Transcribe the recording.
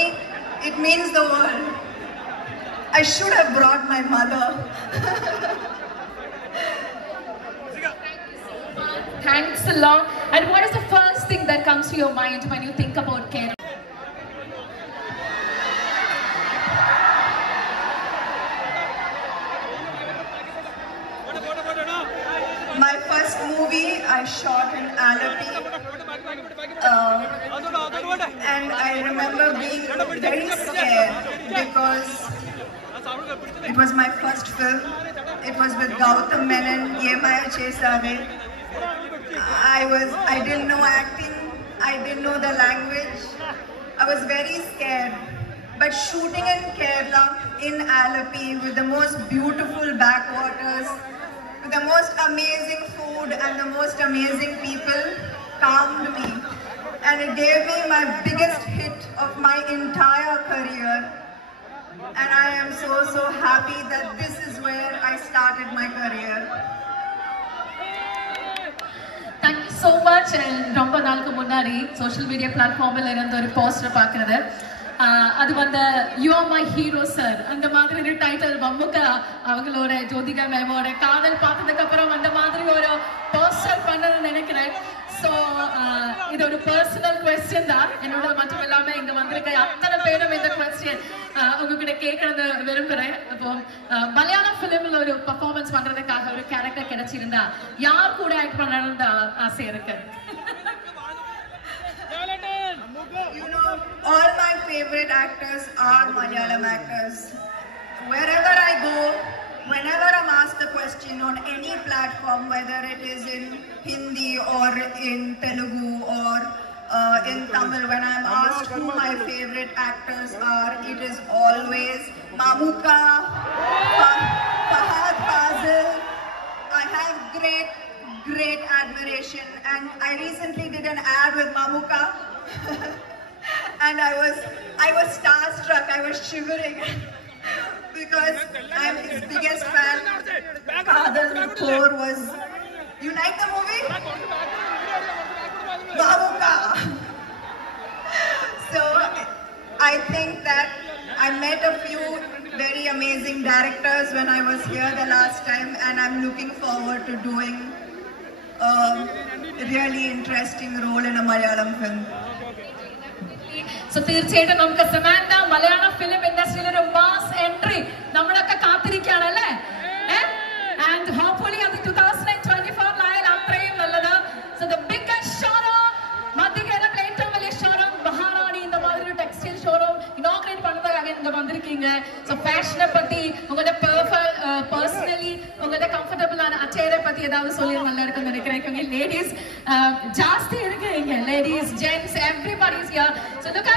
me, it means the world. I should have brought my mother. Thanks a lot. And what is the first thing that comes to your mind when you think about Kerala? My first movie I shot in Alapi, and I remember being very scared because it was my first film. It was with Gautam Menon, Ye Maya Chesave. I didn't know acting, I didn't know the language. I was very scared. But shooting in Kerala, in Alapi, with the most beautiful backwaters, with the most amazing food and the most amazing people, calmed me. And it gave me my biggest hit of my entire career. And I am so happy that this is where I started my career. Thank you so much. And ரொம்ப நாளுக்கு முன்னாடி social media பிளாட்ஃபார்மில் இருந்த ஒரு போஸ்டர் பார்க்குறது, அது வந்து you are my hero sir அந்த மாதிரி ஒரு டைட்டில் மம்முக்கா அவங்களோட ஜோதிகா மேமோட காதல் பார்த்ததுக்கு அப்புறம் அந்த மாதிரி ஒரு போஸ்டர் பண்ணணும்னு நினைக்கிறேன். ஸோ இது ஒரு பர்சனல் கொஸ்டின் தான். என்னோட மட்டும் இல்லாமல் இங்கே வந்திருக்க அத்தனை பேரும் இந்த கொஸ்டின் உங்ககிட்ட கேட்கறது விரும்புகிறேன். அப்போ மலையாளம் ஃபிலிமில் ஒரு பர்ஃபார்மன்ஸ் பண்ணுறதுக்காக ஒரு கேரக்டர் கிடைச்சிருந்தா யார் கூட ஆக்ட் பண்ணணும்னு ஆசை இருக்கு? You know, all my favorite actors are Malayalam actors. Wherever I go, whenever I'm asked the question on any platform, whether it is in Hindi or in Telugu or in Tamil, when I'm asked who my favorite actors are, it is always Mamuka, Fahad Fazil. I have great admiration, and I recently did an ad with Mamuka. And I was starstruck, I was shivering because I'm his biggest fan. Kadal Kaur was... You like the movie? Mamuka! So I think that I met a few very amazing directors when I was here the last time, and I'm looking forward to doing a really interesting role in a Malayalam film. So തീർച്ചയായിട്ടും നമുക്ക് സമാന്ത മലയാള ഫിലിം ഇൻഡസ്ട്രിയിൽ ഒരു mass entry നമ്മളൊക്കെ കാത്തിരിക്കുകയാണ് അല്ലേ? And hopefully അത് 2024 അത്രയും നല്ലത്. സോ ദ ബിഗ്ഗസ്റ്റ് ഷോറൂം, മധ്യ കേരളത്തിലെ ഏറ്റവും വലിയ ഷോറൂം മഹാറാണി இந்த மாதிரி ஒரு டெக்ஸ்டைல் ஷோரூம் இனாகிரேட் பண்ணதுக்காக இங்க வந்திருக்கீங்க. ஸோ ஃபேஷனை பத்தி உங்களோட பர்சனலி உங்களோட கம்ஃபர்டபுளான அச்சேரை பத்தி ஏதாவது சொல்லி நல்லா இருக்கும்னு நினைக்கிறேன். லேடிஸ் ஜாஸ்தி இருக்கு இங்க, ladies gents everybody is here. So look